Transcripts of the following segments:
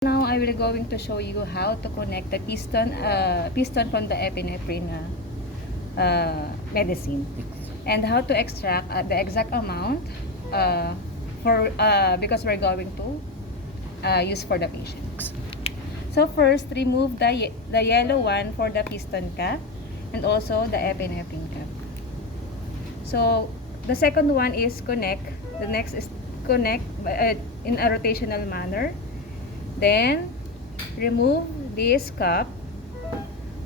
Now I will going to show you how to connect the piston from the epinephrine medicine, and how to extract the exact amount because we're going to use for the patient. So first, remove the yellow one for the piston cap and also the epinephrine cap. So the second one is connect. The next is connect in a rotational manner. Then remove this cup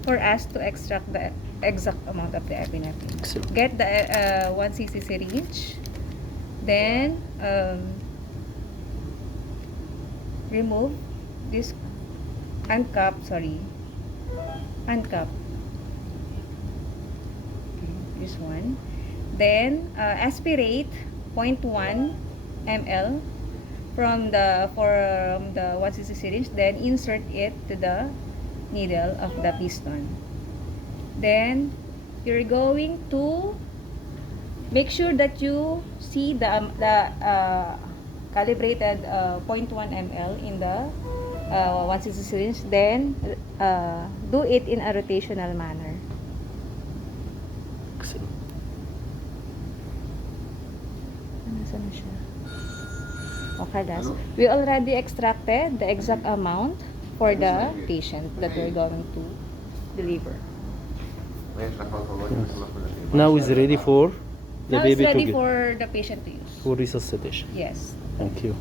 for us to extract the exact amount of the epinephrine. Get the 1 cc syringe. Then remove this uncap. This one. Then aspirate 0.1 ml from the 1 cc syringe, then insert it to the needle of the piston. Then you're going to make sure that you see the calibrated 0.1 ml in the 1 cc syringe. Then do it in a rotational manner. Nasaan na siya? Okay, that's we already extracted the exact amount for the patient that we're going to deliver. Now is ready for the Now it's baby ready to get for the patient to use. for resuscitation. Yes. Thank you.